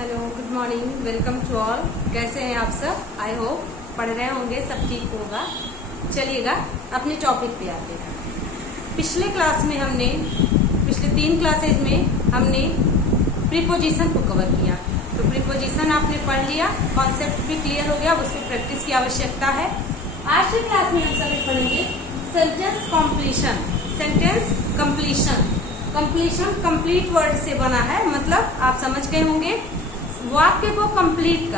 Hello, good morning, welcome to all. कैसे हैं आप सब? आई होप पढ़ रहे होंगे, सब ठीक होगा। चलिएगा अपने टॉपिक पे आते हैं। पिछले क्लास में पिछले 3 क्लासेज में हमने प्रीपोजिशन को कवर किया। तो प्रीपोजिशन आपने पढ़ लिया, कॉन्सेप्ट भी क्लियर हो गया, उस पर प्रैक्टिस की आवश्यकता है। आज की क्लास में हम सभी पढ़ेंगे sentence completion. Sentence completion complete word से बना है, मतलब आप समझ गए होंगे वाक्य को कंप्लीट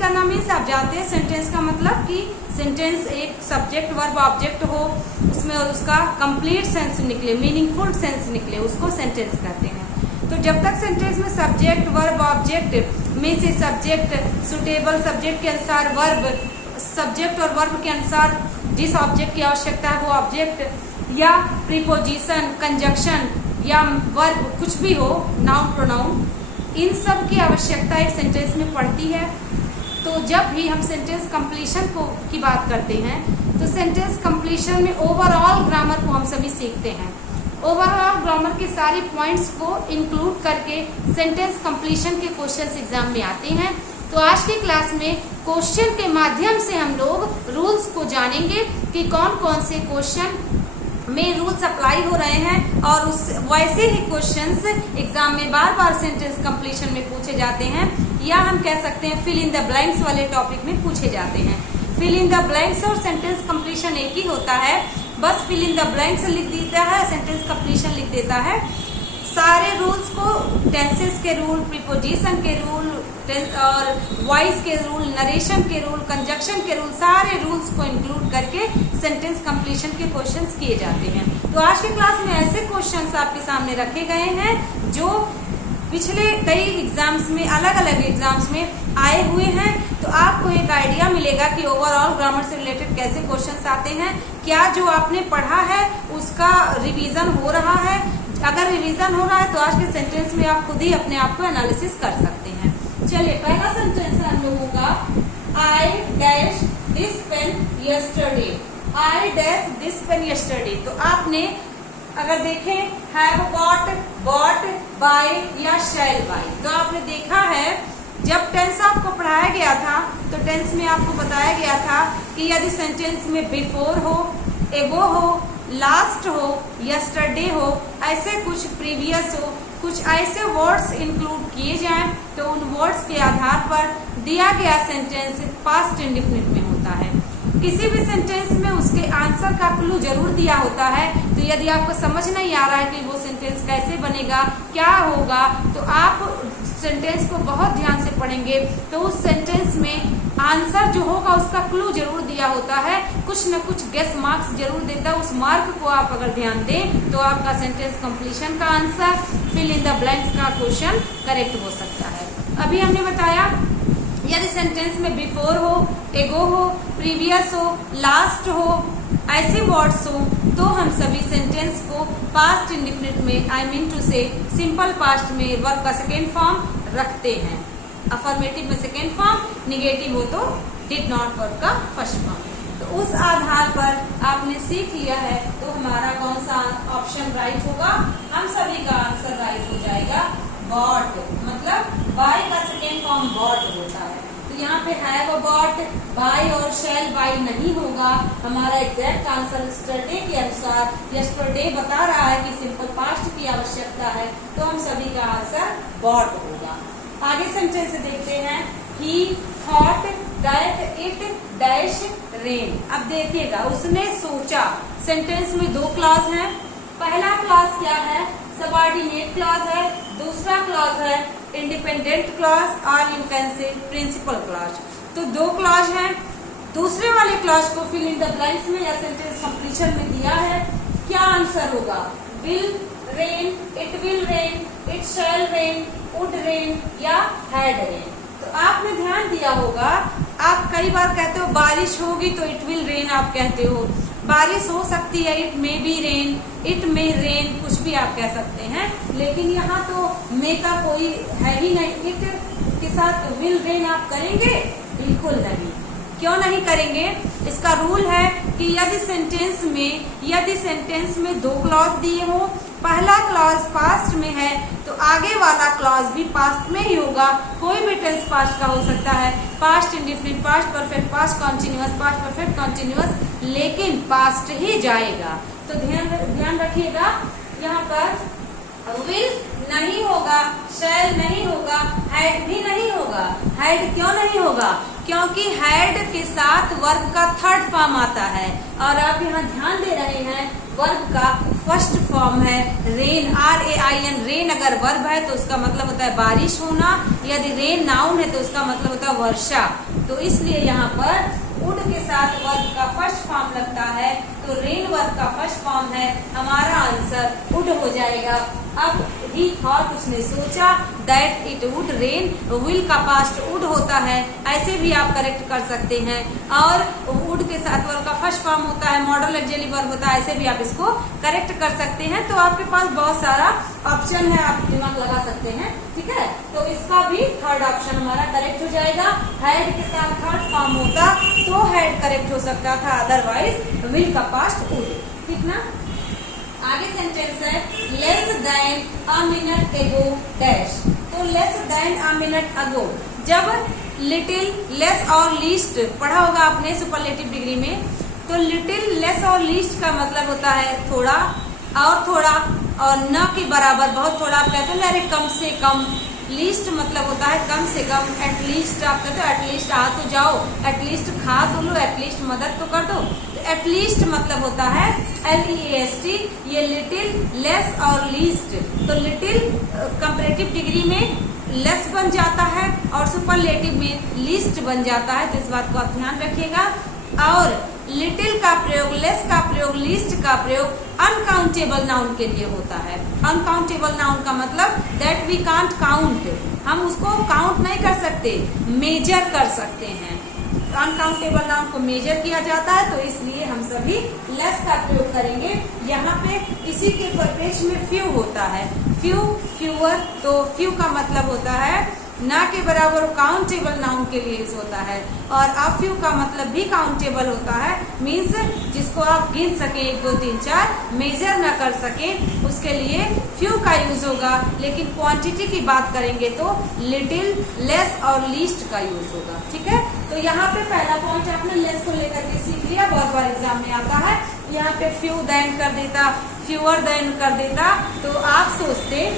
करना मीन्स आप जानते हैं सेंटेंस का मतलब कि सेंटेंस एक सब्जेक्ट वर्ब ऑब्जेक्ट हो, उसमें और उसका कंप्लीट सेंस निकले, मीनिंगफुल सेंस निकले, उसको सेंटेंस कहते हैं। तो जब तक सेंटेंस में सब्जेक्ट वर्ब ऑब्जेक्ट में से सब्जेक्ट सुटेबल सब्जेक्ट के अनुसार वर्ब, सब्जेक्ट और वर्ब के अनुसार जिस ऑब्जेक्ट की आवश्यकता है वो ऑब्जेक्ट, या प्रीपोजिशन, कंजक्शन या वर्ब कुछ भी हो, नाउन प्रोनाउन, इन सब की आवश्यकता एक सेंटेंस में पड़ती है। तो जब भी हम सेंटेंस कंप्लीशन की बात करते हैं तो सेंटेंस कंप्लीशन में ओवरऑल ग्रामर को हम सभी सीखते हैं। ओवरऑल ग्रामर के सारे पॉइंट्स को इंक्लूड करके सेंटेंस कंप्लीशन के क्वेश्चंस एग्जाम में आते हैं। तो आज की क्लास में क्वेश्चन के माध्यम से हम लोग रूल्स को जानेंगे कि कौन कौन से क्वेश्चन में रूल्स अप्लाई हो रहे हैं, और उस वैसे ही क्वेश्चंस एग्जाम में बार बार सेंटेंस कंप्लीशन में पूछे जाते हैं, या हम कह सकते हैं फिल इन द ब्लैंक्स वाले टॉपिक में पूछे जाते हैं। फिल इन द ब्लैंक्स और सेंटेंस कंप्लीशन एक ही होता है, बस फिल इन द ब्लैंक्स लिख देता है, सेंटेंस कंप्लीशन लिख देता है। सारे रूल्स को, टेंसेस के रूल, प्रीपोजिशन के रूल और वॉइस के रूल, नरेशन के रूल, कंजक्शन के रूल, सारे रूल्स को इंक्लूड करके सेंटेंस कंप्लीशन के क्वेश्चंस किए जाते हैं। तो आज की क्लास में ऐसे क्वेश्चंस आपके सामने रखे गए हैं जो पिछले कई एग्जाम्स में, अलग अलग एग्जाम्स में आए हुए हैं। तो आपको एक आइडिया मिलेगा कि ओवरऑल ग्रामर से रिलेटेड कैसे क्वेश्चंस आते हैं, क्या जो आपने पढ़ा है उसका रिवीजन हो रहा है। अगर रिवीजन हो रहा है तो आज के सेंटेंस में आप खुद ही अपने आप को एनालिसिस कर सकते हैं। चलिए, पहला सेंटेंस है हम लोगों का, I dash this pen yesterday। I dash this pen yesterday। तो आपने अगर देखें have got, bought, buy या shall buy, तो आपने देखा है जब टेंस आपको पढ़ाया गया था तो टेंस में आपको बताया गया था कि यदि सेंटेंस में बिफोर हो, एगो हो, लास्ट हो, यस्टरडे हो, ऐसे कुछ प्रीवियस हो, कुछ ऐसे वर्ड्स इंक्लूड किए जाएं तो उन वर्ड्स के आधार पर दिया गया सेंटेंस पास्ट इंडेफिनिट में होता है। किसी भी सेंटेंस में उसके आंसर का क्लू जरूर दिया होता है। तो यदि आपको समझ नहीं आ रहा है कि वो सेंटेंस कैसे बनेगा, क्या होगा, तो आप सेंटेंस को बहुत ध्यान से पढ़ेंगे तो उस सेंटेंस में आंसर जो होगा उसका क्लू जरूर दिया होता है, कुछ न कुछ गेस मार्क्स जरूर देता है। उस मार्क को आप अगर ध्यान दें तो आपका सेंटेंस कंप्लीशन का answer, fill in the blanks का क्वेश्चन करेक्ट हो सकता है। अभी हमने बताया यदि सेंटेंस में बिफोर हो, एगो हो, प्रीवियस हो, लास्ट हो, ऐसे वर्ड्स हो तो हम सभी सेंटेंस को पास्ट इंडेफिनिट में, आई मीन टू से सिंपल पास्ट में वर्ब का सेकेंड फॉर्म रखते हैं। अफर्मेटिव में सेकेंड फॉर्म, निगेटिव हो तो डिड नॉट वर्ब का फर्स्ट फॉर्म। तो उस आधार पर आपने सीख लिया है तो हमारा कौन सा ऑप्शन राइट होगा? हम सभी का आंसर राइट हो जाएगा बॉट, मतलब बाय का सेकेंड फॉर्म बॉट होता है। तो यहाँ पे हैव बॉट, बाय और शैल बाय नहीं होगा। हमारा एग्जैक्ट आंसर यस्टरडे के अनुसार, यस्टरडे बता रहा है कि सिंपल पास्ट की आवश्यकता है, तो हम सभी का आंसर बॉट होगा। आगे सेंटेंस देखते हैं, ही thought that it dash rain. अब देखिएगा, उसने सोचा। सेंटेंस में 2 क्लॉज हैं। पहला क्लॉज क्या है? सबऑर्डिनेट क्लॉज है। दूसरा क्लॉज है इंडिपेंडेंट क्लॉज और you can say principal clause. तो 2 क्लॉज हैं। दूसरे वाले क्लॉज को फिल इन द ब्लैंक्स में या सेंटेंस कंप्लीशन में दिया है। क्या आंसर होगा? Will rain, it will rain, it shall rain, would rain या हैड रेन। तो आपने ध्यान दिया होगा, आप कई बार कहते हो बारिश होगी तो इट विल रेन आप कहते हो, बारिश हो सकती है, it may be rain, it may rain, कुछ भी आप कह सकते हैं। लेकिन यहाँ तो मे का कोई है ही नहीं। इट के साथ विल रेन आप करेंगे? बिल्कुल नहीं। क्यों नहीं करेंगे? इसका रूल है कि यदि सेंटेंस में 2 क्लॉज दिए हो पहला क्लॉज पास्ट में है तो आगे वाला क्लॉज भी पास्ट में ही होगा। कोई भी टेंस पास्ट का हो सकता है, past indefinite, past perfect, past continuous, past perfect continuous, लेकिन पास्ट ही जाएगा। तो ध्यान रखिएगा, यहाँ पर विल नहीं होगा, शैल नहीं होगा, हैड भी नहीं होगा। हैड क्यों नहीं होगा? क्योंकि हैड के साथ वर्ब का थर्ड फॉर्म आता है और आप यहाँ ध्यान दे रहे हैं वर्ब का फर्स्ट फॉर्म है रेन, RAIN। रेन अगर वर्ब है तो उसका मतलब होता है बारिश होना, यदि रेन नाउन है तो उसका मतलब होता है वर्षा। तो इसलिए यहाँ पर वुड के साथ वर्ब का फर्स्ट फॉर्म लगता है, तो रेन वर्ब का फर्स्ट फॉर्म है, हमारा आंसर वुड हो जाएगा। अब ही थॉट, उसने सोचा, that it would rain, will का पास्ट वुड होता है, ऐसे भी आप करेक्ट कर सकते हैं। और वुड के साथ वर्ब का फर्स्ट फॉर्म होता है, मॉडल ऑक्सिलरी वर्ब होता है, ऐसे भी आप इसको करेक्ट कर सकते हैं। तो आपके पास बहुत सारा ऑप्शन है, आप दिमाग लगा सकते हैं, ठीक है। तो इसका भी थर्ड ऑप्शन हमारा करेक्ट हो जाएगा। हैड के साथ थर्ड फॉर्म होता तो हैड करेक्ट हो सकता था, अदरवाइज विल का पास्ट वुड, ठीक ना। आगे सेंटेंस है लेस देन अ मिनट एगो डैश। तो लेस देन अ मिनट अगो, जब लिटिल, लेस और लीस्ट पढ़ा होगा आपने सुपरलेटिव डिग्री में, तो लिटिल, लेस और लीस्ट का मतलब होता है थोड़ा और थोड़ा, और न के बराबर बहुत थोड़ा। आप कहते हैं अरे कम से कम, लीस्ट मतलब होता है कम से कम, एटलीस्ट आप कहते हो एटलीस्ट आ तो जाओ, एटलीस्ट खा तो लो, एटलीस्ट मदद तो कर दो। एटलीस्ट मतलब होता है LEAST। ये लिटिल, लेस और लीस्ट, तो लिटिल कंपैरेटिव डिग्री में लेस बन जाता है और सुपरलेटिव में लीस्ट बन जाता है, तो इस बात को आप ध्यान रखिएगा। और लिटिल का प्रयोग, लेस का प्रयोग, लीस्ट का प्रयोग अनकाउंटेबल नाउन के लिए होता है। अनकाउंटेबल नाउन का मतलब दैट वी कांट काउंट, हम उसको काउंट नहीं कर सकते, मेजर कर सकते हैं। अनकाउंटेबल नाउन को मेजर किया जाता है, तो इसलिए हम सभी लेस का प्रयोग करेंगे। यहाँ पे इसी के परपेच में फ्यू होता है, फ्यू, फ्यूअर, तो फ्यू का मतलब होता है ना के बराबर, काउंटेबल नाउन के लिए यूज होता है। और अ फ्यू का मतलब भी काउंटेबल होता है, मीन्स जिसको आप गिन सके 1 2 3 4, मेजर ना कर सके, उसके लिए फ्यू का यूज होगा। लेकिन क्वांटिटी की बात करेंगे तो लिटिल, लेस और लीस्ट का यूज होगा, ठीक है। तो यहाँ पे पहला पॉइंट आपने लेस को लेकर के सीख लिया, बहुत बार एग्जाम में आता है। यहाँ पे फ्यू देन कर देता, फ्यूअर देन कर देता, तो आप सोचते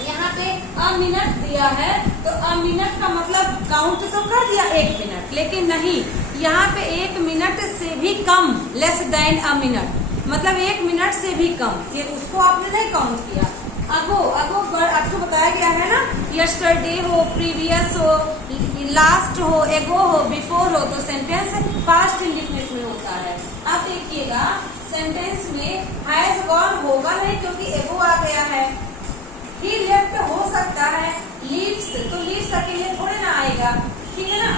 यहाँ पे अ मिनट दिया है तो अ मिनट का मतलब काउंट तो कर दिया 1 मिनट, लेकिन नहीं, यहाँ पे 1 मिनट से भी कम, लेस देन अ मिनट मतलब 1 मिनट से भी कम, ये उसको आपने नहीं काउंट किया। अगो, अगो आपको बताया गया है ना, यस्टरडे हो, प्रीवियस हो, लास्ट हो, एगो हो, बिफोर हो, तो सेंटेंस पास्ट इंडेफिनिट में होता है। अब देखिएगा सेंटेंस में हैज गॉन होगा नहीं क्योंकि एगो आ गया है। ही लेफ्ट हो सकता है, लीव्स, तो लीव्स अकेले थोड़े ना आएगा, ठीक है ना।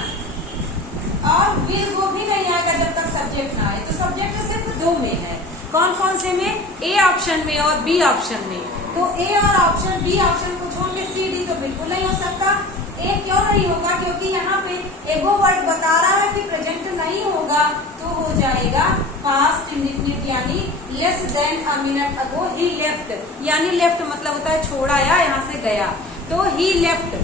और विल गो भी नहीं आएगा जब तक सब्जेक्ट ना आए, तो सब्जेक्ट सिर्फ 2 में है। कौन कौन से में? ए ऑप्शन में और बी ऑप्शन में। तो ए और ऑप्शन बी ऑप्शन को छोड़ के सी डी तो बिल्कुल नहीं हो सकता। ए क्यों नहीं होगा? क्योंकि यहाँ पे एगो वर्ड बता रहा है कि प्रेजेंट नहीं होगा, तो हो जाएगा पास्ट इंडेफिनिट, यानी less than a minute ago he left, यानी लेफ्ट मतलब होता है छोड़ा या यहाँ से गया, तो he left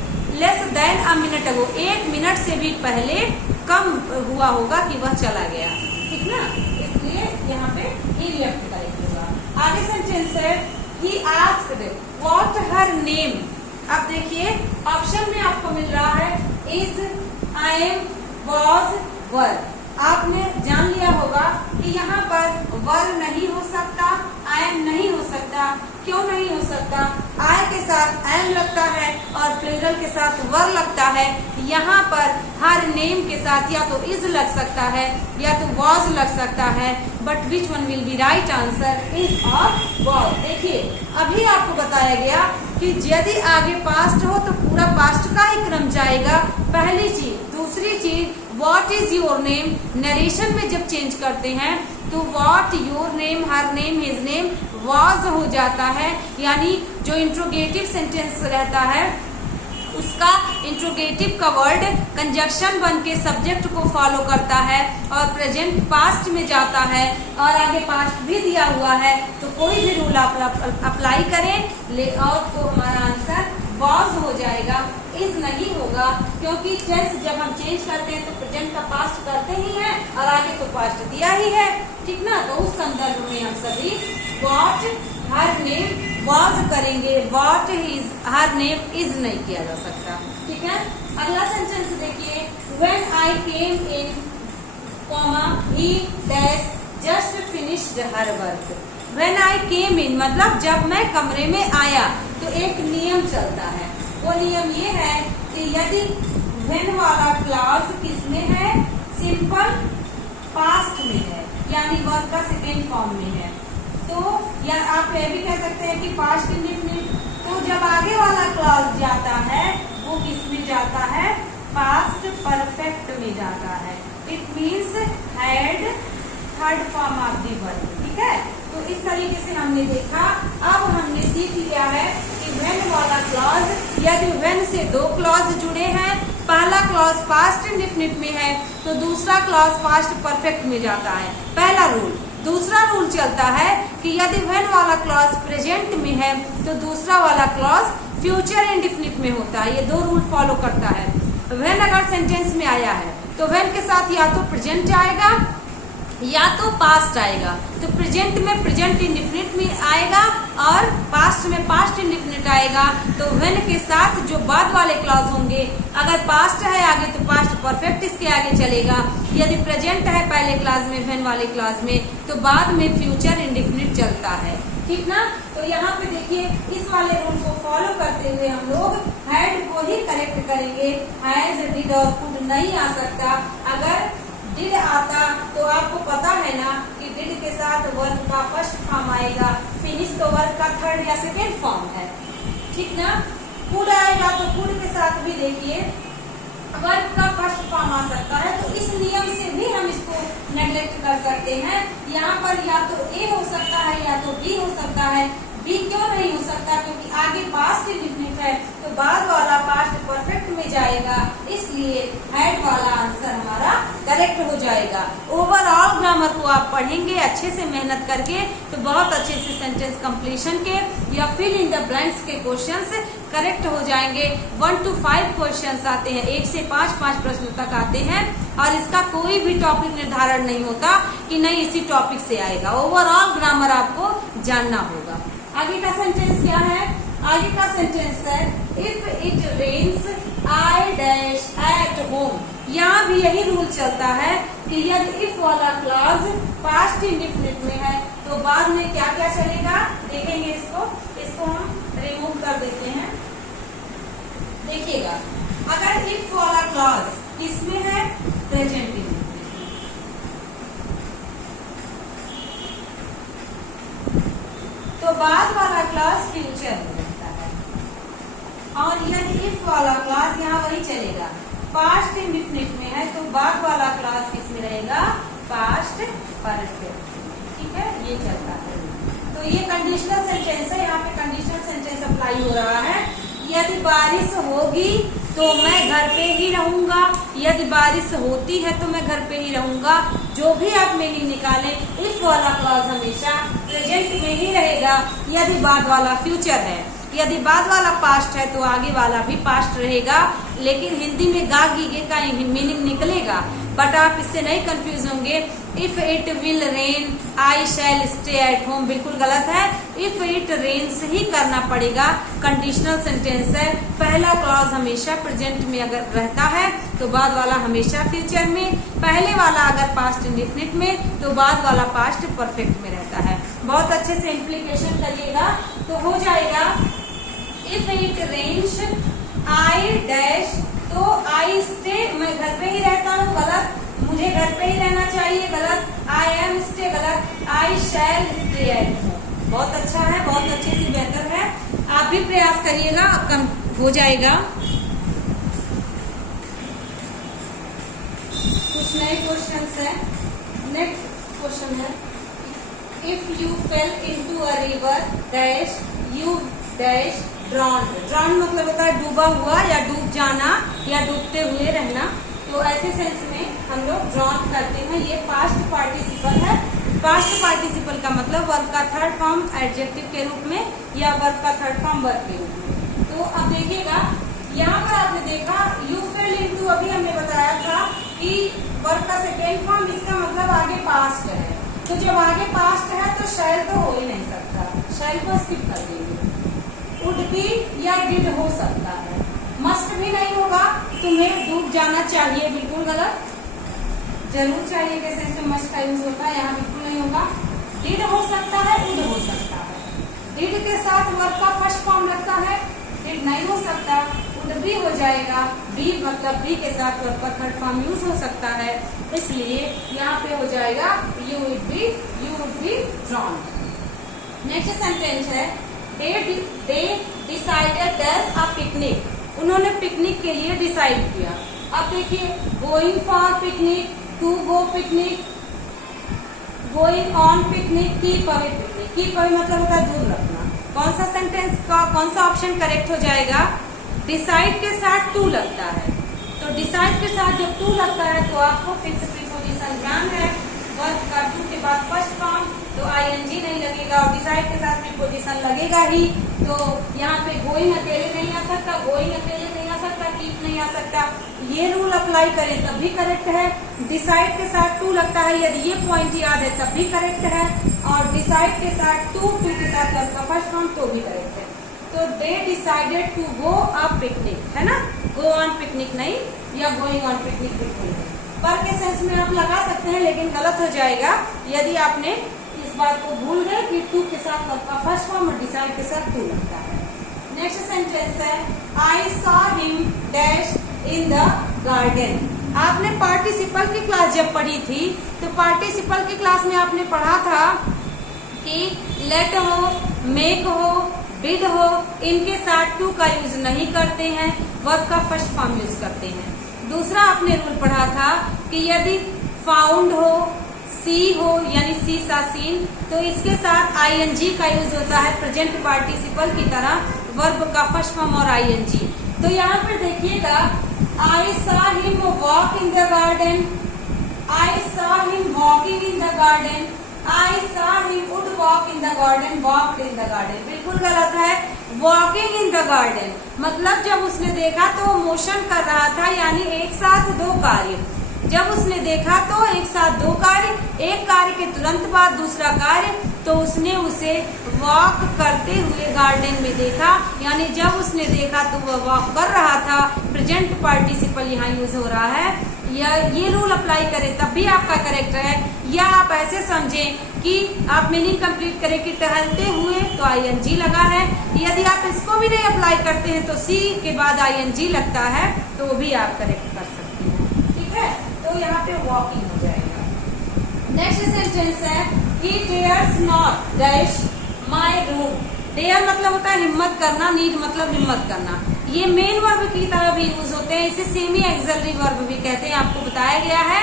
less than a minute ago, 1 minute से भी पहले कम हुआ होगा कि वह चला गया, ठीक ना। इसलिए यहाँ पे ही लेफ्ट करेक्ट होगा। आगे सेंटेंस है he asked what her name. अब देखिए ऑप्शन में आपको मिल रहा है इज, आई एम, वॉज, वर। आपने जान लिया होगा कि यहाँ पर वर नहीं हो सकता, आई एम नहीं हो सकता। क्यों नहीं हो सकता? आई के साथ एम लगता है और प्लूरल के साथ वर लगता है। यहाँ पर हर नेम के साथ या तो इज लग सकता है या तो वॉज लग सकता है, but which one will be right answer? Is और वॉज। देखिए अभी आपको बताया गया कि यदि आगे पास्ट हो तो पूरा पास्ट का ही क्रम जाएगा, पहली चीज। दूसरी चीज, what is your name, narration में जब चेंज करते हैं तो what, your name, her name, his name, was हो जाता है। यानी जो इंट्रोगेटिव सेंटेंस रहता है उसका इंट्रोगेटिव का वर्ड कंजक्शन बन के सब्जेक्ट को फॉलो करता है और प्रेजेंट पास्ट में जाता है और आगे पास्ट भी दिया हुआ है तो कोई भी रूल आप अप्लाई करें और तो हमारा आंसर वॉज हो जाएगा, इज नहीं होगा, क्योंकि टेंस जब हम चेंज करते हैं तो प्रेजेंट का पास्ट करते ही हैं और आगे तो पास्ट दिया ही है, ठीक ना। तो उस संदर्भ में हम सभी व्हाट हर नेम वॉज करेंगे, what his her name is नहीं किया जा सकता, ठीक है। अगला सेंटेंस देखिए, when I came in comma he dash just finished her work. When I came in मतलब जब मैं कमरे में आया, तो एक नियम चलता है, वो नियम ये है कि यदि व्हेन वाला क्लॉज किसमें है, सिंपल पास्ट में है, यानी वर्ब का सेकेंड फॉर्म में है, तो या आप ये भी कह सकते हैं कि पास्ट इंडेफिनिट। तो जब आगे वाला क्लॉज जाता है वो किसमें जाता है, पास्ट परफेक्ट में जाता है। It means had third form of the verb, ठीक है। तो इस तरीके से हमने देखा। अब हमने सीख लिया है कि व्हेन वाला क्लॉज, यदि व्हेन से दो क्लॉज जुड़े हैं, पहला क्लॉज पास्ट इंडेफिनिट में है तो दूसरा क्लॉज पास्ट परफेक्ट में जाता है, पहला रूल। दूसरा रूल चलता है कि यदि व्हेन वाला क्लॉज प्रेजेंट में है तो दूसरा वाला क्लॉज फ्यूचर इंडेफिनिट में होता है। ये दो रूल फॉलो करता है। व्हेन अगर सेंटेंस में आया है तो व्हेन के साथ या तो प्रेजेंट आएगा या तो पास्ट आएगा। तो प्रेजेंट में प्रेजेंट इंडेफिनिट में आएगा और पास्ट में पास्ट इंडेफिनिट आएगा। तो व्हेन के साथ जो बाद वाले क्लॉज होंगे, अगर पास्ट है आगे तो पास्ट परफेक्ट इसके आगे चलेगा, यदि प्रेजेंट है पहले क्लॉज में व्हेन वाले क्लॉज में तो बाद में फ्यूचर इंडेफिनिट चलता है, ठीक ना। तो यहाँ पे देखिए इस वाले रूल को फॉलो करते हुए हम लोग हैड को ही करेक्ट करेंगे, हैज डिड और कुड नहीं आ सकता। अगर डिड आता तो आपको पता है ना कि डिड के साथ वर्ब का फर्स्ट फॉर्म आएगा, फिनिश तो वर्ब का थर्ड या सेकेंड फॉर्म है, ठीक ना। कुड आएगा तो कुड के साथ भी देखिए वर्ब का फर्स्ट फॉर्म आ सकता है। तो इस नियम से भी हम इसको नेग्लेक्ट कर सकते हैं। यहाँ पर या तो ए हो सकता है या तो बी हो सकता है। बी क्यों नहीं हो सकता, क्योंकि आगे पास्ट इंडेफिनिट है तो बाद वाला पास्ट परफेक्ट में जाएगा, इसलिए हैड वाला आंसर हमारा करेक्ट हो जाएगा। ओवरऑल ग्रामर को आप पढ़ेंगे अच्छे से मेहनत करके तो बहुत अच्छे से सेंटेंस कंप्लीशन के या फिल इन द ब्लैंक्स के क्वेश्चंस करेक्ट हो जाएंगे। 1 to 5 क्वेश्चंस आते हैं, 1 से 5 प्रश्न तक आते हैं और इसका कोई भी टॉपिक निर्धारण नहीं होता कि नहीं इसी टॉपिक से आएगा। ओवरऑल ग्रामर आपको जानना होगा। आगे का सेंटेंस क्या है, आगे का सेंटेंस है if it rains I dash at home. यहाँ भी यही रूल चलता है कि यदि इफ वाला क्लॉज पास्ट इंडेफिनिट में है तो बाद में क्या क्या चलेगा देखेंगे। इसको हम रिमूव कर देते हैं। देखिएगा अगर इफ वाला क्लॉज किसमें है, प्रेजेंट इंडेफिनिट, तो बाद वाला क्लॉज फ्यूचर में रहता है। और यदि इफ वाला क्लॉज यहाँ वही चलेगा, पास्ट इंडेफिनिट में है तो बाद वाला क्लॉज किसमें रहेगा, पास्ट परफेक्ट, ठीक है, ये चलता है। तो ये कंडीशनल सेंटेंस है, यहाँ पे कंडीशनल सेंटेंस अप्लाई हो रहा है। यदि बारिश होगी तो मैं घर पे ही रहूंगा, यदि बारिश होती है तो मैं घर पे ही रहूंगा। जो भी आप मीनिंग निकालें, इफ वाला क्लॉज हमेशा प्रेजेंट में ही रहेगा यदि बाद वाला फ्यूचर है। यदि बाद वाला पास्ट है तो आगे वाला भी पास्ट रहेगा, लेकिन हिंदी में गा गीगे का मीनिंग निकलेगा। बट आप इससे नहीं कंफ्यूज होंगे। If it will rain I shell stay at home बिल्कुल गलत है, इफ इट रेन्स ही करना पड़ेगा। कंडीशनल सेंटेंस है, पहला क्लॉज हमेशा प्रेजेंट में अगर रहता है तो बाद वाला हमेशा फ्यूचर में, पहले वाला अगर पास्ट इंडेफिनिट में तो बाद वाला पास्ट परफेक्ट में रहता है। बहुत अच्छे से इम्प्लीकेशन करिएगा तो हो जाएगा if it rains I dash तो आई स्टे, मैं घर पे ही रहता हूँ, गलत, मुझे घर पे ही रहना चाहिए, गलत, आई एम स्टे, गलत, आई शैल स्टे एट होम। बहुत अच्छा है, बहुत अच्छे से बेहतर है, आप भी प्रयास करिएगा, कम हो जाएगा। कुछ नए क्वेश्चंस है। नेक्स्ट क्वेश्चन है if you fail into a river dash you dash ड्रॉन्ड। ड्रॉन्ड मतलब होता है डूबा हुआ या डूब जाना या डूबते हुए रहना। तो ऐसे सेंस में हम लोग ड्रॉन करते हैं, ये पास्ट पार्टिसिपल है पास्ट पार्टिसिपल का मतलब वर्ब का थर्ड फॉर्म एडजेक्टिव के रूप में या वर्ब का थर्ड फॉर्म वर्ब के रूप में। तो अब देखिएगा यहाँ पर आपने देखा यू फेल इनटू, अभी हमने बताया था कि वर्ब का सेकेंड फॉर्म इसका मतलब आगे पास्ट है। तो जब आगे पास्ट है तो शैल तो हो ही नहीं सकता, शैल को स्किप कर देंगे। वुड बी या डिड हो सकता है, मस्ट भी नहीं होगा, तुम्हें डूब जाना चाहिए, बिल्कुल गलत, जरूर चाहिए के सेंस में मस्ट का यूज होता है, यहाँ बिल्कुल नहीं होगा। डिड हो सकता है, वुड हो सकता है, डिड के साथ वर्ब का फर्स्ट फॉर्म लगता है, डिड नहीं हो सकता, वुड भी हो जाएगा, बी मतलब बी के साथ वर्ब का थर्ड फॉर्म यूज हो सकता है, इसलिए यहाँ पे हो जाएगा you would be drawn. Next sentence है they decided that a picnic, उन्होंने पिकनिक के लिए डिसाइड किया। अब देखिए going for picnic, to go picnic, going on picnic, keep away picnic. Keep away मतलब होता है दूर रखना। कौन सा सेंटेंस का कौन सा ऑप्शन करेक्ट हो जाएगा? डिसाइड के साथ टू लगता है, तो डिसाइड के साथ जब टू लगता है तो आपको फिक्स प्रीपोजिशन ध्यान है, वर्ब का टू के बाद फर्स्ट फॉर्म तो आईएनजी नहीं लगेगा और डिसाइड के साथ प्रीपोजिशन लगेगा ही। तो यहाँ पे गोइंग अकेले नहीं आ सकता, गोइंग अकेले नहीं आ सकता, कीप नहीं आ सकता। ये रूल अप्लाई करें तब भी करेक्ट है। डिसाइड के साथ टू लगता है, यदि ये पॉइंट याद है तब भी करेक्ट है, और डिसाइड के साथ टू के साथ वर्ब का फर्स्ट फॉर्म तो भी करेक्ट है। तो they decided to go a picnic, है ना, गो ऑन पिकनिक नहीं, या गोइंग ऑन पिकनिक बिल्कुल नहीं। पर के सेंस में आप लगा सकते हैं लेकिन गलत हो जाएगा यदि आपने इस बात को भूल गए कि टू के साथ वर्ब का फर्स्ट फॉर्म और डिसाइड के साथ टू लगता है। नेक्स्ट सेंटेंस है I saw him dash in the garden. आपने पार्टिसिपल की क्लास जब पढ़ी थी तो पार्टिसिपल की क्लास में आपने पढ़ा था कि लेट हो, मेक हो, डिड हो, इनके साथ टू का यूज नहीं करते हैं, वर्ब का फर्स्ट फॉर्म यूज करते हैं। दूसरा आपने रूल पढ़ा था कि यदि फाउंड हो, सी हो यानी सी सा सीन, तो इसके साथ आईएनजी का यूज होता है प्रेजेंट पार्टिसिपल की तरह, वर्ब का फर्स्ट फॉर्म और आईएनजी। तो यहाँ पर देखिएगा I saw him walk in the garden, I saw him walking in the garden, I saw him would walk in the garden, walked in the garden, बिल्कुल गलत है। वॉकिंग इन द गार्डन मतलब जब उसने देखा तो वो मोशन कर रहा था, यानी एक साथ दो कार्य। जब उसने देखा तो एक साथ दो कार्य, एक कार्य के तुरंत बाद दूसरा कार्य, तो उसने उसे वॉक करते हुए गार्डन में देखा, यानी जब उसने देखा तो वह वॉक कर रहा था, प्रेजेंट पार्टिसिपल यहाँ यूज हो रहा है। या ये रूल अप्लाई करें तब भी आपका करेक्ट है, या आप ऐसे समझें कि आप मीनिंग कंप्लीट करें कि टहलते हुए तो आईएनजी लगा है। यदि आप इसको भी नहीं अप्लाई करते हैं तो सी के बाद आईएनजी लगता है तो भी आप करेक्ट कर सकते हैं, ठीक है। तो यहाँ पे वॉकिंग हो जाएगा। नेक्स्ट सेंटेंस है he dares not dash my room। Dare मतलब होता है हिम्मत करना, नीड मतलब हिम्मत करना। ये मेन वर्ब की तरह भी यूज होते हैं, इसे सेमी एक्सिलरी वर्ब भी कहते हैं, आपको बताया गया है।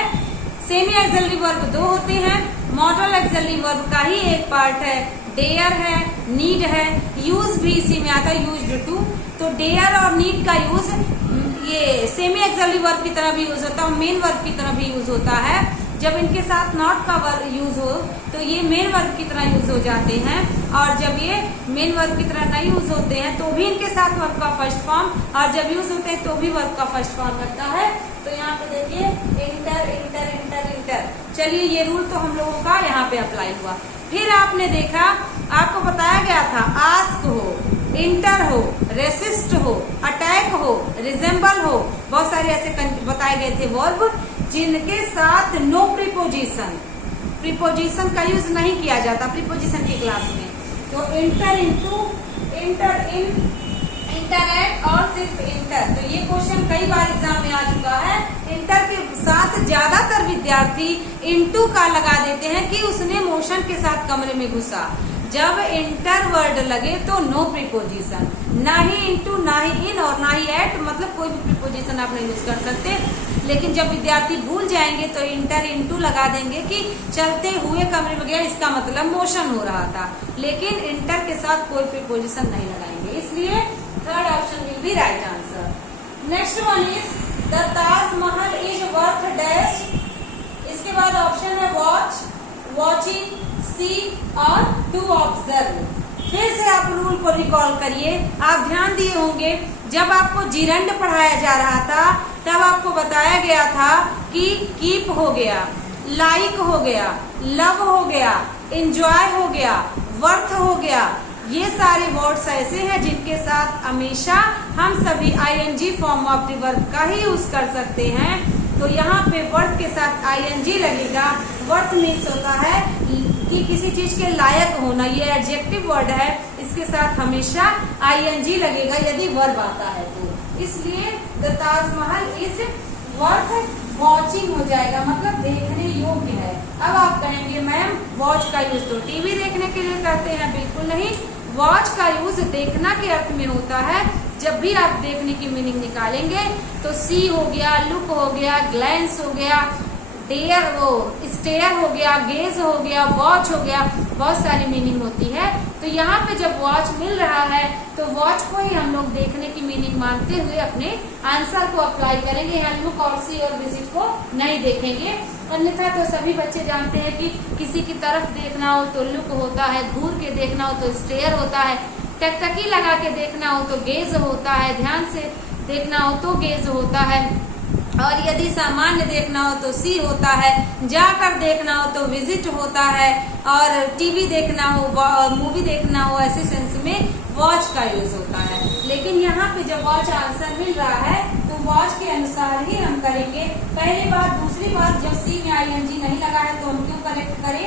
सेमी एक्सिलरी वर्ब दो होते हैं, मॉडल एक्सिलरी वर्ब का ही एक पार्ट है, डेयर है, नीड है, यूज भी इसी में आता है, यूज्ड टू। तो डेयर और नीड का यूज ये सेमी एक्सिलरी वर्ब की तरह भी यूज होता है, मेन वर्ब की तरह भी यूज होता है। जब इनके साथ नॉट का वर्ब यूज हो तो ये मेन वर्ब की तरह यूज हो जाते हैं, और जब ये मेन वर्ब की तरह नहीं यूज होते हैं तो भी इनके साथ वर्ब का फर्स्ट फॉर्म, और जब यूज होते हैं तो भी वर्ब का फर्स्ट फॉर्म लगता है। तो यहाँ पे देखिए इंटर इंटर इंटर इंटर। चलिए ये रूल तो हम लोगों का यहाँ पे अप्लाई हुआ। फिर आपने देखा, आपको बताया गया था आस्क हो, इंटर हो, रेसिस्ट हो, अटैक हो, रिजेंबल हो, बहुत सारे ऐसे बताए गए थे वर्ब जिनके साथ नो प्रीपोजिशन का यूज नहीं किया जाता प्रीपोजिशन की क्लास में। तो इंटर इंटू, इंटर इन, इंटरएक्ट और सिर्फ इंटर। तो ये क्वेश्चन कई बार एग्जाम में आ चुका है। इंटर के साथ ज्यादातर विद्यार्थी इंटू का लगा देते हैं कि उसने मोशन के साथ कमरे में घुसा। जब इंटर वर्ड लगे तो नो प्रीपोजिशन, ना ही इंटू, ना ही इन और ना ही एट, मतलब कोई भी प्रीपोजिशन आप नहीं यूज कर सकते। लेकिन जब विद्यार्थी भूल जाएंगे तो इंटर इंटू लगा देंगे कि चलते हुए कमरे में गया, इसका मतलब मोशन हो रहा था, लेकिन इंटर के साथ कोई प्रीपोजिशन नहीं लगाएंगे। इसलिए third option will be right answer. Next one is the Taj Mahal is worth dash. इसके बाद ऑप्शन है वॉच, वॉचिंग, सी और टू ऑब्जर्व। फिर से आप रूल को रिकॉल करिए। आप ध्यान दिए होंगे जब आपको जिरंड पढ़ाया जा रहा था तब आपको बताया गया था कि कीप हो गया, लाइक हो गया, लव हो गया, एंजॉय हो गया, वर्थ हो गया। ये सारे वर्ड्स ऐसे हैं जिनके साथ हमेशा हम सभी ING form of the verb का ही यूज कर सकते हैं। तो यहाँ पे वर्थ के साथ आईएनजी लगेगा। वर्थ मीन्स होता है कि किसी चीज के लायक होना, ये एडजेक्टिव वर्ड है, इसके साथ हमेशा आईएनजी लगेगा यदि वर्ब आता है तो। इसलिए the Taj Mahal is worth watching हो जाएगा, मतलब देखने योग्य है। अब आप कहेंगे मैम वॉच का यूज तो टीवी देखने के लिए करते हैं। बिल्कुल नहीं, वॉच का यूज देखना के अर्थ में होता है। जब भी आप देखने की मीनिंग निकालेंगे तो सी हो गया, लुक हो गया, ग्लैंस हो गया, स्टेयर हो गया, गेज हो गया, वॉच हो गया, बहुत सारी मीनिंग होती है। तो यहाँ पे जब वॉच मिल रहा है तो वॉच को ही हम लोग देखने की मीनिंग मानते हुए अपने आंसर को अप्लाई करेंगे। यहाँ लुक और सी और विजिट को नहीं देखेंगे। अन्यथा तो सभी बच्चे जानते हैं कि किसी की तरफ देखना हो तो लुक होता है, घूर के देखना हो तो स्टेयर होता है, टकटकी लगा के देखना हो तो गेज होता है, ध्यान से देखना हो तो गेज होता है, और यदि सामान्य देखना हो तो सी होता है, जाकर देखना हो तो विजिट होता है, और टीवी देखना हो, मूवी देखना हो, ऐसे सेंस में वॉच का यूज होता है। लेकिन यहाँ पे जब वॉच आंसर मिल रहा है तो वॉच के अनुसार ही हम करेंगे। पहली बात। दूसरी बात, जब सी में आईएनजी नहीं लगा है तो हम क्यों करेक्ट करें?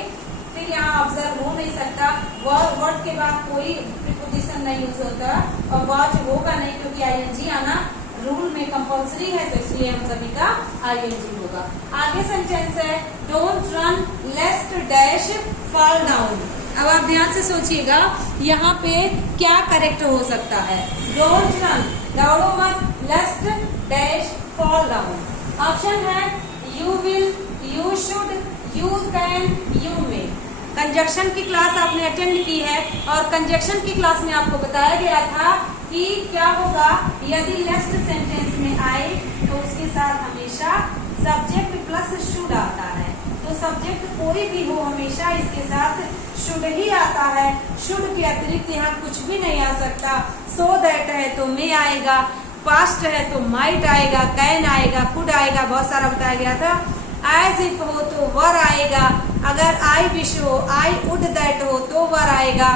फिर यहाँ ऑब्जर्व हो नहीं सकता, वर्ड के बाद कोई प्रीपोजिशन नहीं यूज होता और वॉच होगा नहीं क्योंकि आईएनजी आना रूल में कंपल्सरी है, तो इसलिए हम सभी का आईएनजी होगा। आगे सेंटेंस है don't run lest dash fall down. अब आप ध्यान से सोचिएगा यहाँ पे क्या करेक्ट हो सकता है। डोंट रन, दौड़ो मत, लेस्ट डैश फॉल डाउन। ऑप्शन है you will, you should, you can, you may. Conjunction की क्लास आपने अटेंड की है और कंजक्शन की क्लास में आपको बताया गया था कि क्या होगा यदि लेस्ट सेंटेंस में आए तो उसके साथ हमेशा सब्जेक्ट प्लस शुड आता है। तो सब्जेक्ट कोई भी हो हमेशा इसके साथ शुड ही आता है। शुड के अतिरिक्त यहाँ कुछ भी नहीं आ सकता। सो दैट है तो मे आएगा, पास्ट है तो माइट आएगा, कैन आएगा, कुड आएगा, बहुत सारा बताया गया था। एज इफ हो तो वर आएगा, अगर आई विश हो, आई वुड दैट हो तो वर आएगा।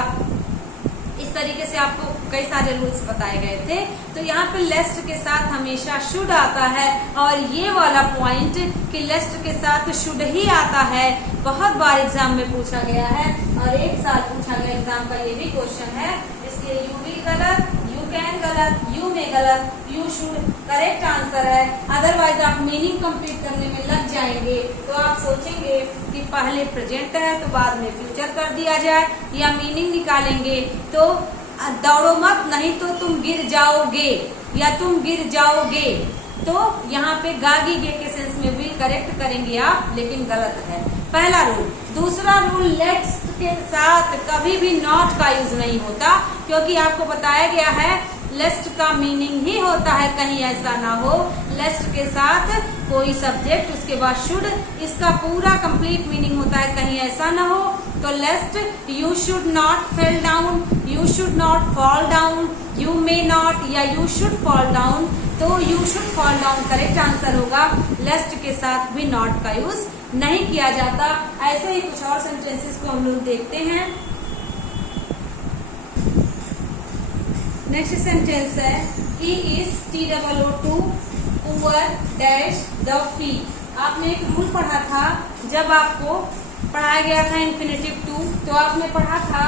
इस तरीके से आपको कई सारे रूल्स बताए गए थे। तो यहाँ पे लेस्ट के साथ हमेशा शुड आता है और ये वाला पॉइंट कि लेस्ट के साथ शुड ही आता है बहुत बार एग्जाम में पूछा गया है और एक साल पूछा गया एग्जाम का ये भी क्वेश्चन है। इसलिए यू विल गलत, यू कैन गलत, यू में गलत, यू शुड करेक्ट आंसर है। अदरवाइज आप मीनिंग कंप्लीट करने में लग जाएंगे तो आप सोचेंगे कि पहले प्रेजेंट है तो बाद में फ्यूचर कर दिया जाए, या मीनिंग निकालेंगे तो दौड़ो मत नहीं तो तुम गिर जाओगे, या तुम गिर जाओगे। तो यहाँ पे गागी गे के सेंस में भी करेक्ट करेंगे आप, लेकिन गलत है पहला रूल। दूसरा रूल, लेट्स के साथ कभी भी नॉट का यूज नहीं होता, क्योंकि आपको बताया गया है लेस्ट का मीनिंग ही होता है, कहीं ऐसा ना हो लेस्ट के साथ कोई सब्जेक्ट उसके बाद शुड, इसका पूरा कंप्लीट मीनिंग होता है, कहीं ऐसा ना हो। तो lest, you should not fail down, you should not fall down, you may not या यू शुड फॉल डाउन। तो you should fall down correct answer होगा। लेस्ट के साथ भी नॉट का यूज नहीं किया जाता। ऐसे ही कुछ और सेंटेंसेस को हम लोग देखते हैं। नेक्स्ट सेंटेंस है he is TOO2 poor dash the fee. आपने एक रूल पढ़ा था जब आपको पढ़ाया गया था इन्फिनेटिव टू, तो आपने पढ़ा था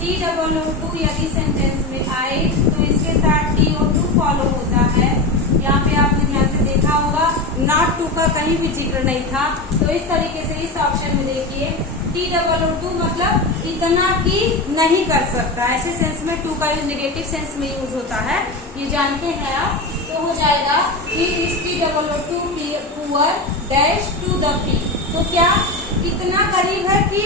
TOO2 यदि सेंटेंस में आए तो इसके साथ TO2 फॉलो होता है। यहाँ पे आपने ध्यान से देखा होगा नॉट टू का कहीं भी जिक्र नहीं था। तो इस तरीके से इस ऑप्शन में देखिए TOO2 मतलब इतना की नहीं कर सकता, ऐसे सेंस में टू का यूज नेगेटिव सेंस में यूज होता है, ये जानते हैं आप। तो हो जाएगा TOO2 poor dash to the fee. तो क्या इतना करीब है कि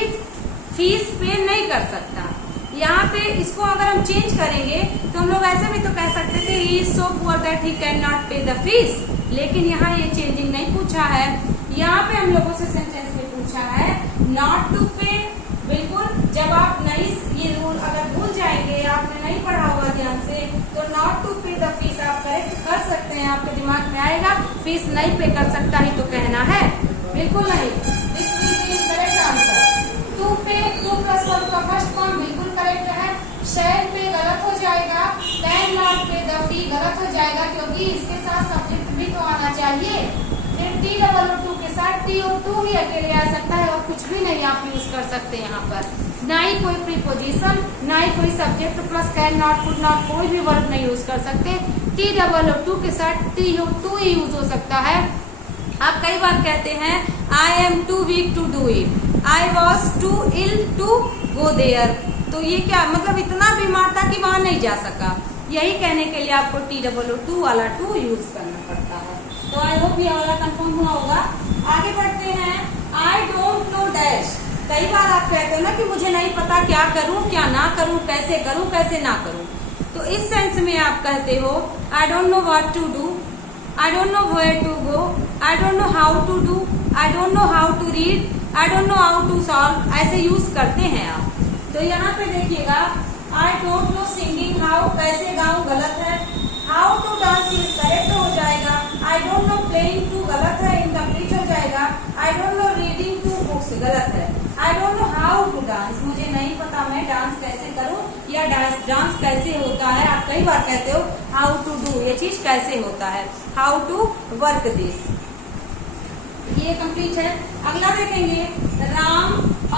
फीस पे नहीं कर सकता। यहाँ पे इसको अगर हम चेंज करेंगे तो हम लोग ऐसे भी तो कह सकते थे he is so poor that he can not पे द फीस, लेकिन यहाँ ये चेंजिंग नहीं पूछा है। यहाँ पे हम लोगों से सेंटेंस में पूछा है नॉट टू पे, बिल्कुल जब आप नहीं ये रूल अगर भूल जाएंगे, आपने नहीं पढ़ा होगा ध्यान से, तो नॉट टू पे द फीस आप करेक्ट कर सकते हैं, आपके दिमाग में आएगा। फीस नहीं पे कर सकता ही तो कहना है, बिल्कुल नहीं। This will be correct answer. To pay, 2 + 1 का फर्स्ट फॉर्म बिल्कुल करेक्ट है। शैल पे गलत हो जाएगा, कैन नॉट पे द फी गलत हो जाएगा, क्योंकि इसके साथ सब्जेक्ट भी तो आना चाहिए। फिर TOO के साथ TO2 ही अकेले आ सकता है और कुछ भी नहीं आप यूज कर सकते यहाँ पर, ना ही कोई प्रीपोजिशन, ना ही कोई subject plus can not, could not, कोई भी वर्ब नहीं यूज कर सकते। TOO के साथ TO2 ही यूज हो सकता है। आप कई बार कहते हैं I am too weak to do it, I was too ill to go there, तो ये क्या मतलब, इतना बीमार था कि वहां नहीं जा सका। यही कहने के लिए आपको TOO वाला 2 यूज करना पड़ता है। तो आई होप ये वाला कंफर्म हुआ होगा। आगे बढ़ते हैं। आई डोंट नो डैश, कई बार आप कहते हो ना कि मुझे नहीं पता क्या करूं क्या ना करूं, कैसे ना करूं, तो इस सेंस में आप कहते हो I don't know what to do, I don't know where to go, I don't know how to do, I don't know how to read, I don't know how to solve, ऐसे use करते हैं आप। तो यहाँ पे देखिएगा I don't know singing how, कैसे गाऊं गलत है। हाउ टू डांस करेक्ट हो जाएगा। I don't know playing to गलत है, इनकम्प्लीट हो जाएगा। I don't know reading to books गलत है। I don't know how to dance, मुझे नहीं पता मैं डांस कैसे करूं या डांस कैसे होता है। आप कई बार कहते हो हाउ टू डू, ये चीज कैसे होता है, हाउ टू वर्क दिस, ये कंप्लीट है। अगला देखेंगे, राम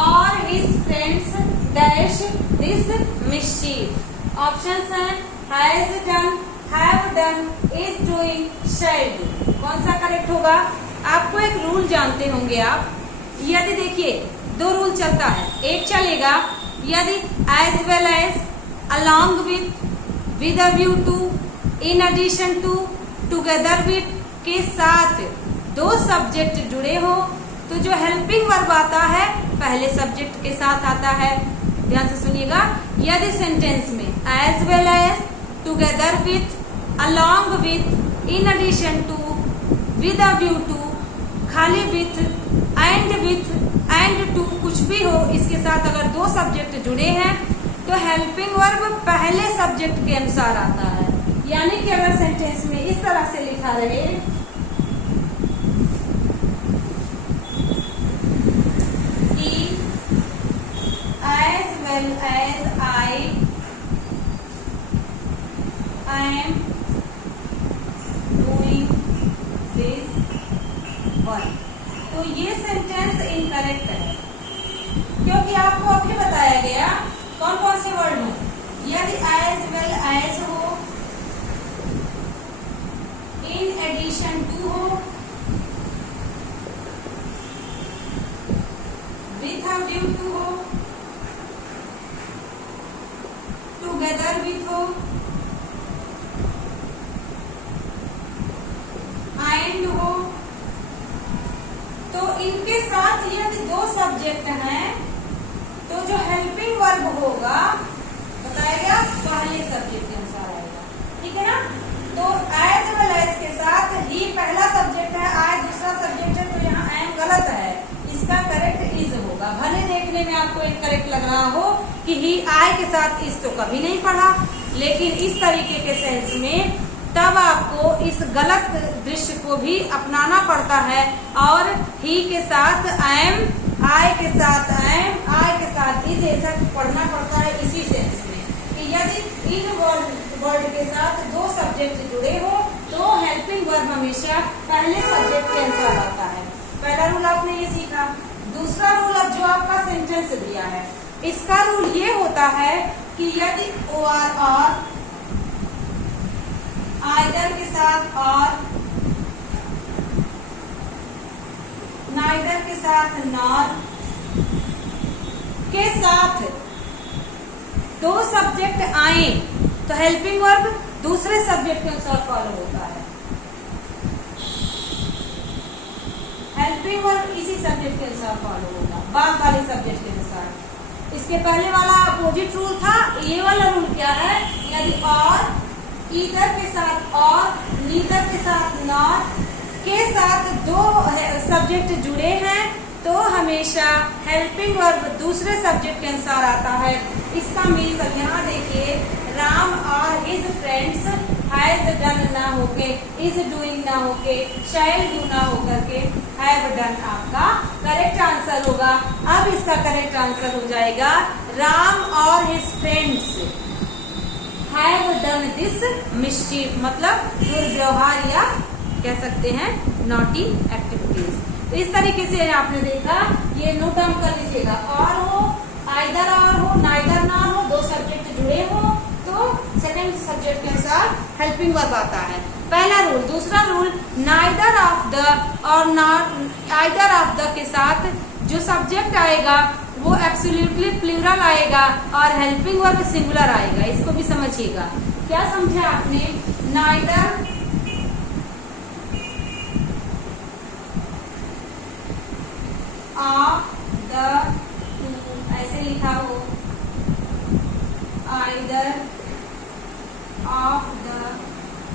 और his friends dash this mischief. Options हैं has done, have done, is doing, shall do. कौन सा करेक्ट होगा? आपको एक रूल जानते होंगे आप, यदि देखिए 2 रूल चलता है। एक चलेगा यदि as well as, along with a view to, in addition to, together with के साथ 2 सब्जेक्ट जुड़े हो तो जो हेल्पिंग वर्ब आता है पहले सब्जेक्ट के साथ आता है। ध्यान से सुनिएगा, यदि सेंटेंस में as well as, together with, along with, in addition to, with a view to, खाली विथ, एंड टू कुछ भी हो, इसके साथ अगर 2 सब्जेक्ट जुड़े हैं तो हेल्पिंग वर्ब पहले सब्जेक्ट के अनुसार आता है। यानी कि अगर सेंटेंस में इस तरह से लिखा रहे as well as I am doing this one, तो ये सेंटेंस इनकरेक्ट है, क्योंकि आपको अभी बताया गया कौन कौन से वर्ड हो। यदि as well as हो, in addition to हो, with a view to हो, टुगेदर विथ हो, एंड हो, तो इनके साथ यदि 2 सब्जेक्ट हैं तो जो हेल्पिंग वर्ब होगा बताया गया पहले सब्जेक्ट के अनुसार आएगा, ठीक है ना। तो एज वेल एज के साथ ही पहला सब्जेक्ट है, आई दूसरा सब्जेक्ट है, तो यहाँ एम गलत है, इसका करेक्ट इज होगा। भले देखने में आपको एक करेक्ट लग रहा हो कि ही आई के साथ इस तो कभी नहीं पढ़ा, लेकिन इस तरीके के सेंस में तब आपको इस गलत दृश्य को भी अपनाना पड़ता है और ही के साथ एम, आई के साथ एम, आई के साथ इज ऐसा पढ़ना पड़ता है इसी सेंस में कि यदि इन वर्ड के साथ 2 सब्जेक्ट जुड़े हो तो हेल्पिंग वर्ब हमेशा पहले सब्जेक्ट के अनुसार आता है। पहला रूल आपने ये सीखा। दूसरा रूल अब जो आपका सेंटेंस दिया है, इसका रूल ये होता है कि यदि और आइदर के साथ और, नाइदर के साथ नॉर के साथ 2 सब्जेक्ट आए तो हेल्पिंग वर्ब दूसरे सब्जेक्ट के अनुसार फॉलो होता है। हेल्पिंग वर्ब इसी सब्जेक्ट के अनुसार फॉलो होगा, बाद वाले सब्जेक्ट के अनुसार। इसके पहले वाला अपोजिट रूल था, ये वाला रूल क्या है, यदि और, ईदर के साथ और, नीदर के साथ नॉट के साथ 2 सब्जेक्ट जुड़े हैं तो हमेशा हेल्पिंग वर्ब दूसरे सब्जेक्ट के अनुसार आता है। इसका मीन्स अब यहाँ देखिए, राम और हिज फ्रेंड्स हैज डन ना होके, इज डूइंग ना होके, शैल डू ना होकर के हैव डन आपका करेक्ट आंसर होगा। अब इसका करेक्ट आंसर हो जाएगा राम और his friends have done this mischief, मतलब दुर्व्यवहार या कह सकते हैं नॉटी एक्टिविटीज। तो इस तरीके से आपने देखा, ये नोट डाउन कर लीजिएगा। और हो, आइदर और हो, नाइदर ना हो, दो सब्जेक्ट जुड़े हो तो सेकंड सब्जेक्ट के अनुसार हेल्पिंग वर्ब आता है, पहला रूल। दूसरा रूल, नाइदर ऑफ द और आइदर ऑफ द के साथ जो सब्जेक्ट आएगा वो एब्सोल्युटली प्लूरल आएगा और हेल्पिंग वर्ब सिंगुलर आएगा। इसको भी समझिएगा। क्या समझा आपने? नाइदर ऑफ द टू ऐसे लिखा हो, आइदर ऑफ द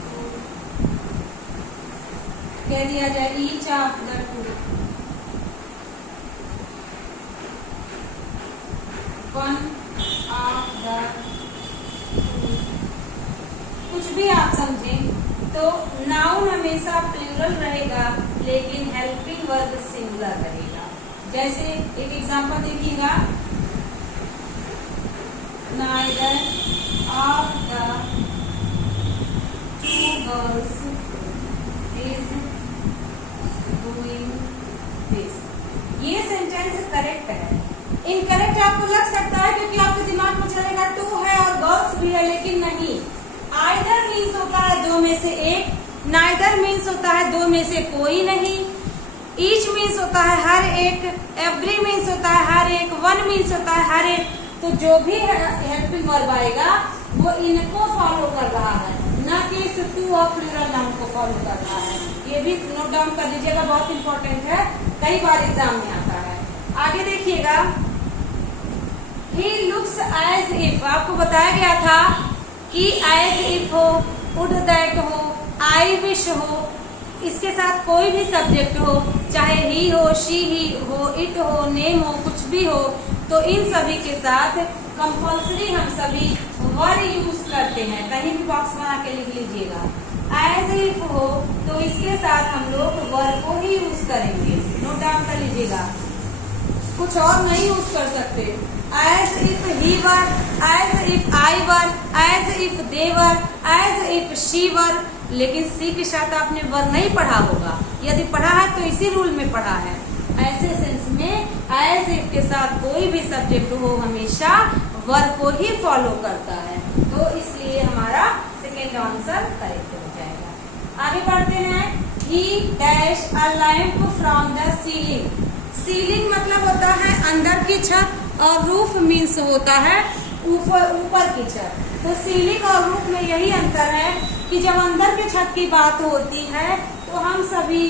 टू कह दिया जाए, each of the two, one of the two, कुछ भी आप समझें। तो नाउन हमेशा प्लूरल रहेगा लेकिन हेल्पिंग वर्ब सिंगुलर रहेगा। जैसे एक एग्जांपल देखिएगा, neither of the two girls is doing this. ये सेंटेंस करेक्ट है। इनकरेक्ट आपको लग सकता है क्योंकि आपके दिमाग में चलेगा टू है और गर्ल्स भी है, लेकिन नहीं। आइदर मीन्स होता है दो में से एक, नाइदर मीन्स होता है दो में से कोई नहीं, ईच मीन्स होता है हर एक, एवरी मीन्स होता है हर एक, वन मीन्स होता है हर एक। तो जो भी हेल्पिंग वर्ब आएगा वो इनको फॉलो कर रहा है, न कि इस टू और प्लूरल नाउन को फॉलो कर रहा है। ये भी नोट डाउन कर लीजिएगा, बहुत इंपॉर्टेंट है, कई बार एग्जाम में आता है। आगे देखिएगा, ही लुक्स एज इफ, आपको बताया गया था कि एज इफ हो, वुड दैट हो, आई विश हो, इसके साथ कोई भी सब्जेक्ट हो, चाहे ही हो, शी ही हो, इट हो, नेम हो, कुछ भी हो, तो इन सभी के साथ कंपल्सरी हम सभी वर यूज करते हैं। कहीं भी बॉक्स बना के लिख लीजिएगा। एज इफ हो तो इसके साथ हम लोग वर को ही यूज करेंगे, नोट डाउन कर लीजिएगा, कुछ और नहीं यूज कर सकते। As if he were, as if I were, as if they were, as if she were, लेकिन सी के साथ आपने वर नहीं पढ़ा होगा, यदि पढ़ा है तो इसी रूल में पढ़ा है। ऐसे सेंस में एज इफ के साथ कोई भी सब्जेक्ट हो हमेशा वर को ही फॉलो करता है, तो इसलिए हमारा सेकेंड आंसर करेक्ट हो जाएगा। आगे बढ़ते हैं, ही dash a lamp from the ceiling. Ceiling मतलब होता है अंदर की छत और रूफ मीन्स होता है ऊपर की छत। तो सीलिंग और रूफ में यही अंतर है कि जब अंदर के छत की बात होती है तो हम सभी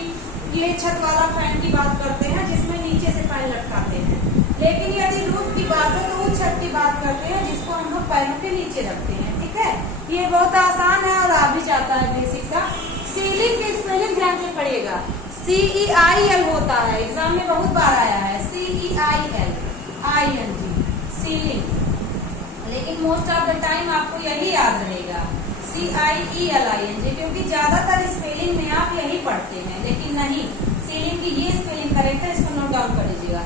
ये छत वाला फैन की बात करते हैं जिसमें नीचे से फैन लटकाते हैं, लेकिन यदि रूफ की बात हो तो उस छत की बात करते हैं जिसको हम लोग पैरों के नीचे रखते हैं। ठीक है, ये बहुत आसान है और आ भी जाता है बेसिक सा। सीलिंग की स्पेलिंग ध्यान से पढ़िएगा, CEIL होता है, एग्जाम में बहुत बार आया है, CEIL ING सीलिंग, लेकिन मोस्ट ऑफ द टाइम आपको यही याद रहेगा CIELING, क्योंकि ज्यादातर स्पेलिंग में आप यही पढ़ते हैं, लेकिन नहीं, सीलिंग की ये स्पेलिंग करेक्ट है, इसको नोट डाउन कर लीजिएगा।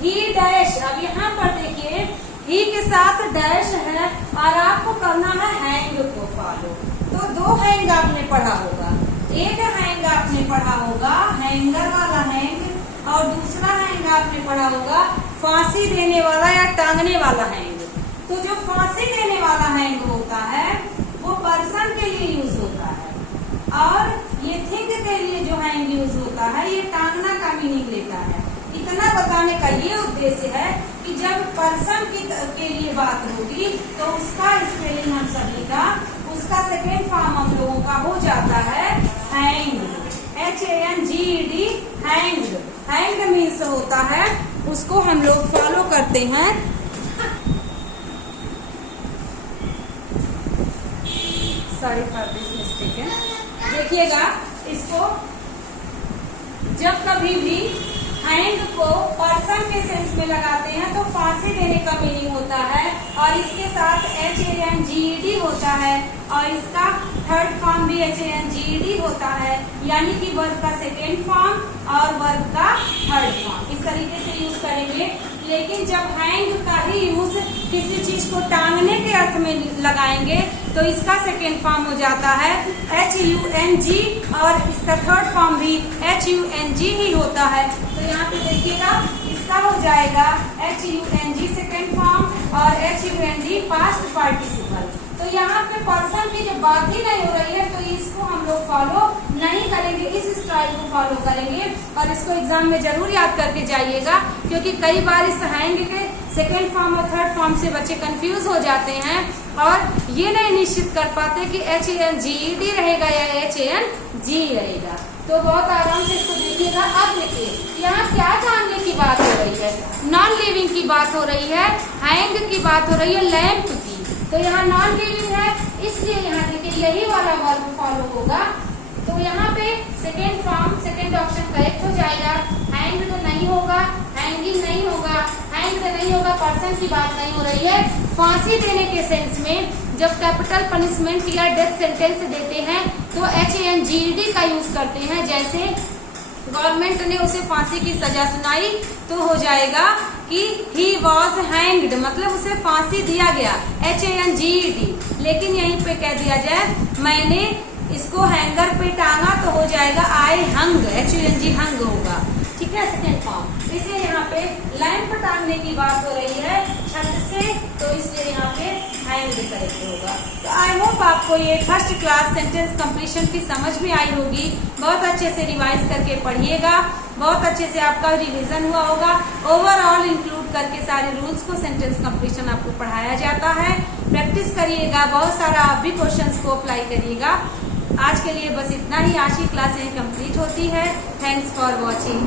ही डैश, अब यहाँ पर देखिए ही के साथ डैश है और आपको करना है हैंग को फॉलो। तो दो हैंग आपने पढ़ा होगा, एक हैंग आपने पढ़ा होगा हैंगर वाला हैंग, और दूसरा हैंग आपने पढ़ा होगा फांसी देने वाला या टांगने वाला हैंग। तो जो फांसी देने वाला हैंग होता है वो पर्सन के लिए यूज होता है, और ये थिंग के लिए जो हैंग यूज होता है ये टांगना का मीनिंग लेता है। इतना बताने का ये उद्देश्य है कि जब पर्सन के लिए बात होगी तो उसका स्पेलिंग हम सभी का, उसका सेकेंड फॉर्म हम लोगों का हो जाता है hang, HANGED hang. Hang means होता है, उसको हम लोग फॉलो करते हैं। Sorry for this mistake. देखिएगा इसको, जब कभी भी हैंग को पर्सन के सेंस में लगाते हैं तो फांसी देने का मीनिंग होता है, और इसके साथ HANGED होता है, और इसका थर्ड फॉर्म भी HANGED होता है, यानी कि वर्ब का सेकेंड फॉर्म और वर्ब का थर्ड फॉर्म इस तरीके से यूज करेंगे। लेकिन जब हैंग का ही यूज किसी चीज को टांगने के अर्थ में लगाएंगे तो इसका सेकेंड फॉर्म हो जाता है HUNG, और इसका थर्ड फॉर्म भी HUNG ही होता है। तो यहाँ पे देखिएगा इसका हो जाएगा HUNG सेकेंड फॉर्म और HUND पास्ट पार्टिसिपल। तो यहाँ पे पर्सन की जब बात ही नहीं हो रही है तो इसको हम लोग फॉलो नहीं करेंगे, इस स्टाइल को फॉलो करेंगे, और इसको एग्जाम में जरूर याद करके जाइएगा, क्योंकि कई बार इस हैंग के सेकेंड फॉर्म और थर्ड फॉर्म से बच्चे कंफ्यूज हो जाते हैं और ये नहीं निश्चित कर पाते कि HANGED रहेगा या HANG रहेगा। तो बहुत आराम से इसको देखिएगा। अब देखिए यहाँ क्या जानने की बात हो रही है, नॉन लिविंग की बात हो रही है, हैंग की बात हो रही है लैंप की। तो यहाँ नॉन लिविंग है, इसलिए यहाँ देखिए यही वाला वर्ब फॉलो होगा। तो यहाँ पे second form second option correct हो जाएगा। हैंग तो नहीं होगा, हैंगिंग नहीं होगा, हैंग तो नहीं होगा, पर्सन की बात नहीं हो रही है। फांसी देने के सेंस में जब कैपिटल पनिशमेंट या डेथ सेंटेंस देते हैं तो HANGED का यूज करते हैं। जैसे गवर्नमेंट ने उसे फांसी की सजा सुनाई तो हो जाएगा कि he was hanged, मतलब उसे फांसी दिया गया HANGED। लेकिन यहीं पे कह दिया जाए मैंने इसको हैंगर पे टांगा तो हो जाएगा I hung, HUNG hung होगा। ठीक है, सेकेंड फॉर्म। इसलिए यहाँ पे लैंप टांगने की बात हो रही है छत से, तो इसलिए यहाँ पे हैंग करेक्ट होगा। तो आई होप आपको ये फर्स्ट क्लास सेंटेंस कंप्लीशन की समझ में आई होगी। बहुत अच्छे से रिवाइज करके पढ़िएगा, बहुत अच्छे से आपका रिवीजन हुआ होगा। ओवरऑल इंक्लूड करके सारे रूल्स को सेंटेंस कंप्लीशन आपको पढ़ाया जाता है। प्रैक्टिस करिएगा, बहुत सारा आप भी क्वेश्चंस को अप्लाई करिएगा। आज के लिए बस इतना ही। आज की क्लास यहीं कंप्लीट होती है। Thanks for watching.